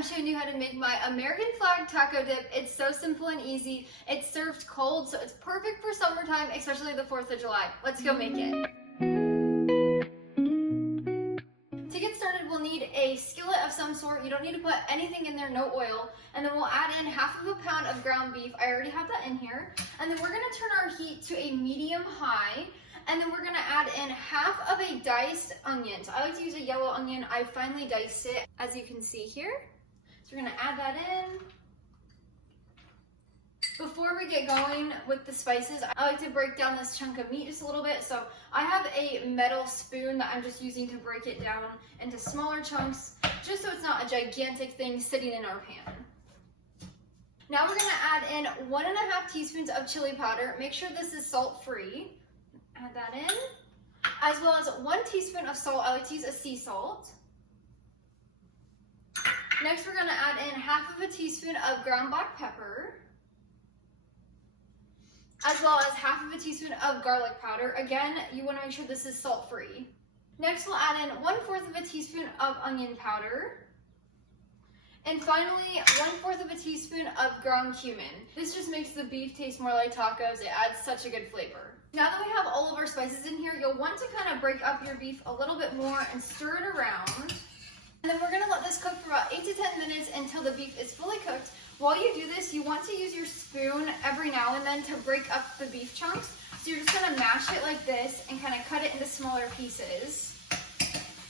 I'm showing you how to make my American flag taco dip. It's so simple and easy. It's served cold, so it's perfect for summertime, especially the 4th of July. Let's go make it. To get started, we'll need a skillet of some sort. You don't need to put anything in there, no oil. And then we'll add in half of a pound of ground beef. I already have that in here. And then we're gonna turn our heat to a medium high. And then we're gonna add in half of a diced onion. So I like to use a yellow onion. I finely diced it, as you can see here. So we're gonna add that in. Before we get going with the spices, I like to break down this chunk of meat just a little bit. So I have a metal spoon that I'm just using to break it down into smaller chunks, just so it's not a gigantic thing sitting in our pan. Now we're gonna add in 1.5 teaspoons of chili powder. Make sure this is salt-free. Add that in, as well as 1 teaspoon of salt. I like to use a sea salt. Next, we're gonna add in half of a teaspoon of ground black pepper, as well as half of a teaspoon of garlic powder. Again, you wanna make sure this is salt-free. Next, we'll add in 1/4 of a teaspoon of onion powder. And finally, 1/4 of a teaspoon of ground cumin. This just makes the beef taste more like tacos. It adds such a good flavor. Now that we have all of our spices in here, you'll want to kind of break up your beef a little bit more and stir it around. And then we're gonna let this cook for about 8 to 10 minutes until the beef is fully cooked. While you do this, you want to use your spoon every now and then to break up the beef chunks. So you're just gonna mash it like this and kind of cut it into smaller pieces.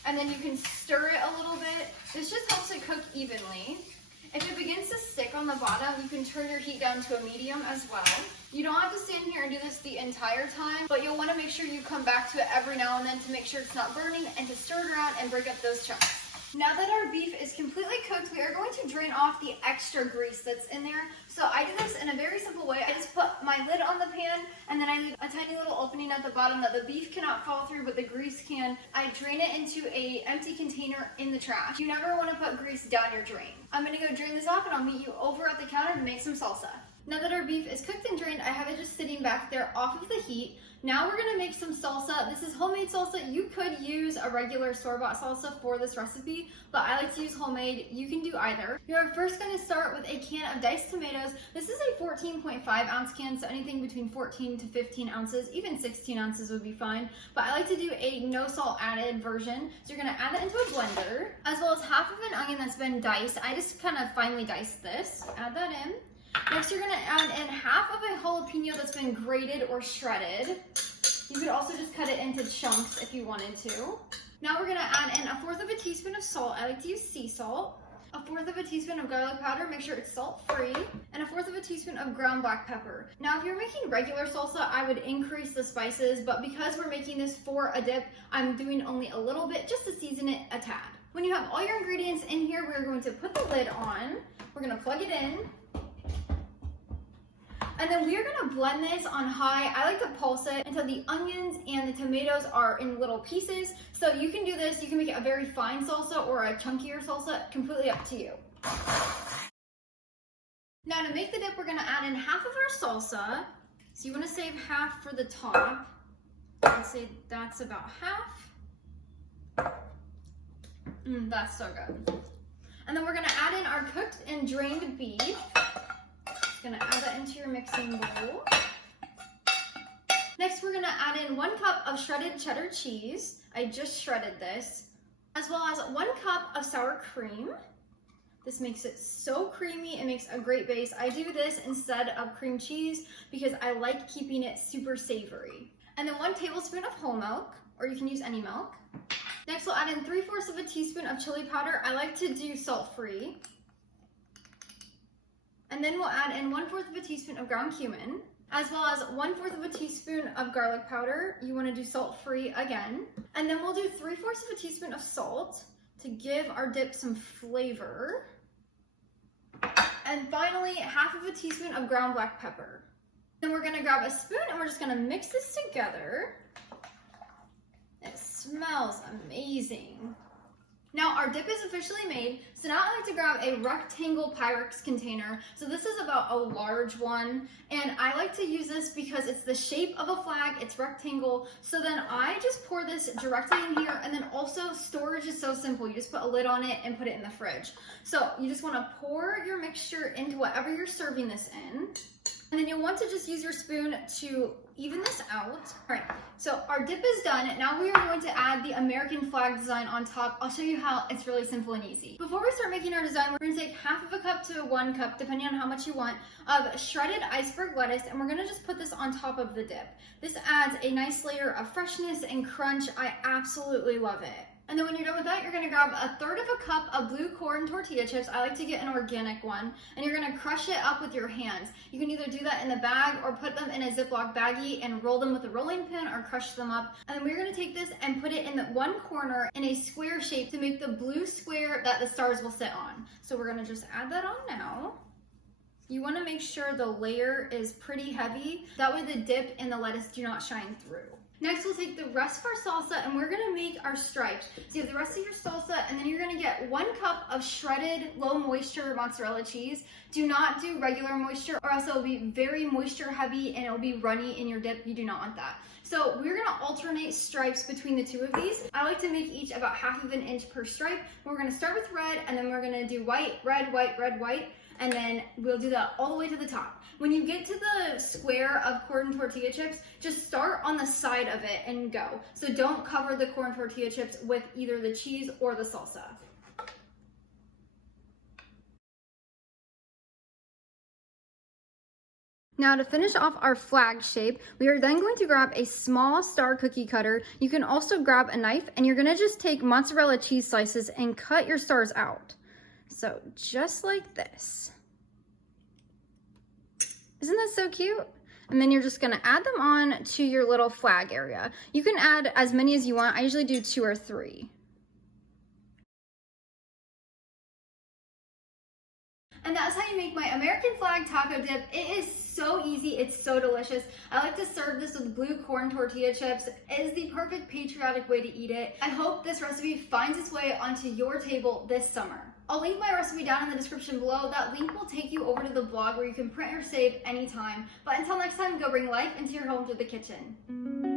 And then you can stir it a little bit. This just helps it cook evenly. If it begins to stick on the bottom, you can turn your heat down to a medium as well. You don't have to stand here and do this the entire time, but you'll want to make sure you come back to it every now and then to make sure it's not burning and to stir it around and break up those chunks. Now that our beef is completely cooked, we are going to drain off the extra grease that's in there. So I do this in a very simple way. I just put my lid on the pan and then I leave a tiny little opening at the bottom that the beef cannot fall through, but the grease can. I drain it into an empty container in the trash. You never want to put grease down your drain. I'm going to go drain this off and I'll meet you over at the counter to make some salsa. Now that our beef is cooked and drained, I have it just sitting back there off of the heat. Now we're gonna make some salsa. This is homemade salsa. You could use a regular store-bought salsa for this recipe, but I like to use homemade. You can do either. You're first gonna start with a can of diced tomatoes. This is a 14.5 ounce can, so anything between 14 to 15 ounces, even 16 ounces would be fine. But I like to do a no salt added version. So you're gonna add that into a blender, as well as half of an onion that's been diced. I just kind of finely diced this. Add that in. Next, you're gonna add in half of a jalapeno that's been grated or shredded. You could also just cut it into chunks if you wanted to. Now we're gonna add in 1/4 of a teaspoon of salt. I like to use sea salt. 1/4 of a teaspoon of garlic powder, make sure it's salt-free. And 1/4 of a teaspoon of ground black pepper. Now if you're making regular salsa, I would increase the spices, but because we're making this for a dip, I'm doing only a little bit just to season it a tad. When you have all your ingredients in here, we're going to put the lid on. We're gonna plug it in. And then we're gonna blend this on high. I like to pulse it until the onions and the tomatoes are in little pieces. So you can do this, you can make it a very fine salsa or a chunkier salsa, completely up to you. Now to make the dip, we're gonna add in half of our salsa. So you wanna save half for the top. I'd say that's about half. That's so good. And then we're gonna add in our cooked and drained beef. Gonna add that into your mixing bowl. Next, we're gonna add in 1 cup of shredded cheddar cheese. I just shredded this, as well as 1 cup of sour cream. This makes it so creamy. It makes a great base. I do this instead of cream cheese because I like keeping it super savory. And then 1 tablespoon of whole milk, or you can use any milk. Next, we'll add in 3/4 of a teaspoon of chili powder. I like to do salt-free. And then we'll add in 1/4 of a teaspoon of ground cumin, as well as 1/4 of a teaspoon of garlic powder. You want to do salt-free again. And then we'll do 3/4 of a teaspoon of salt to give our dip some flavor. And finally, half of a teaspoon of ground black pepper. Then we're gonna grab a spoon and we're just gonna mix this together. It smells amazing. Now our dip is officially made, so now I like to grab a rectangle Pyrex container. So this is about a large one, and I like to use this because it's the shape of a flag, it's rectangle. So then I just pour this directly in here, and then also storage is so simple. You just put a lid on it and put it in the fridge. So you just want to pour your mixture into whatever you're serving this in. And then you'll want to just use your spoon to even this out. All right, so our dip is done. Now we are going to add the American flag design on top. I'll show you how. It's really simple and easy. Before we start making our design, we're going to take half of a cup to 1 cup, depending on how much you want, of shredded iceberg lettuce, and we're going to just put this on top of the dip. This adds a nice layer of freshness and crunch. I absolutely love it. And then when you're done with that, you're gonna grab 1/3 of a cup of blue corn tortilla chips. I like to get an organic one. And you're gonna crush it up with your hands. You can either do that in the bag or put them in a Ziploc baggie and roll them with a rolling pin or crush them up. And then we're gonna take this and put it in the one corner in a square shape to make the blue square that the stars will sit on. So we're gonna just add that on now. You wanna make sure the layer is pretty heavy. That way the dip and the lettuce do not shine through. Next, we'll take the rest of our salsa and we're gonna make our stripes. So you have the rest of your salsa, and then you're gonna get 1 cup of shredded low moisture mozzarella cheese. Do not do regular moisture, or else it'll be very moisture heavy and it'll be runny in your dip. You do not want that. So we're gonna alternate stripes between the 2 of these. I like to make each about 1/2 inch per stripe. We're gonna start with red, and then we're gonna do white, red, white, red, white, and then we'll do that all the way to the top. When you get to the square of corn tortilla chips, just start on the side of it and go. So don't cover the corn tortilla chips with either the cheese or the salsa. Now to finish off our flag shape, we are then going to grab a small star cookie cutter. You can also grab a knife, and you're gonna just take mozzarella cheese slices and cut your stars out. So just like this. Isn't that so cute? And then you're just gonna add them on to your little flag area. You can add as many as you want. I usually do 2 or 3. And that's how you make my American flag taco dip. It is so easy, it's so delicious. I like to serve this with blue corn tortilla chips. It is the perfect patriotic way to eat it. I hope this recipe finds its way onto your table this summer. I'll link my recipe down in the description below. That link will take you over to the blog where you can print or save anytime. But until next time, go bring life into your home through the kitchen.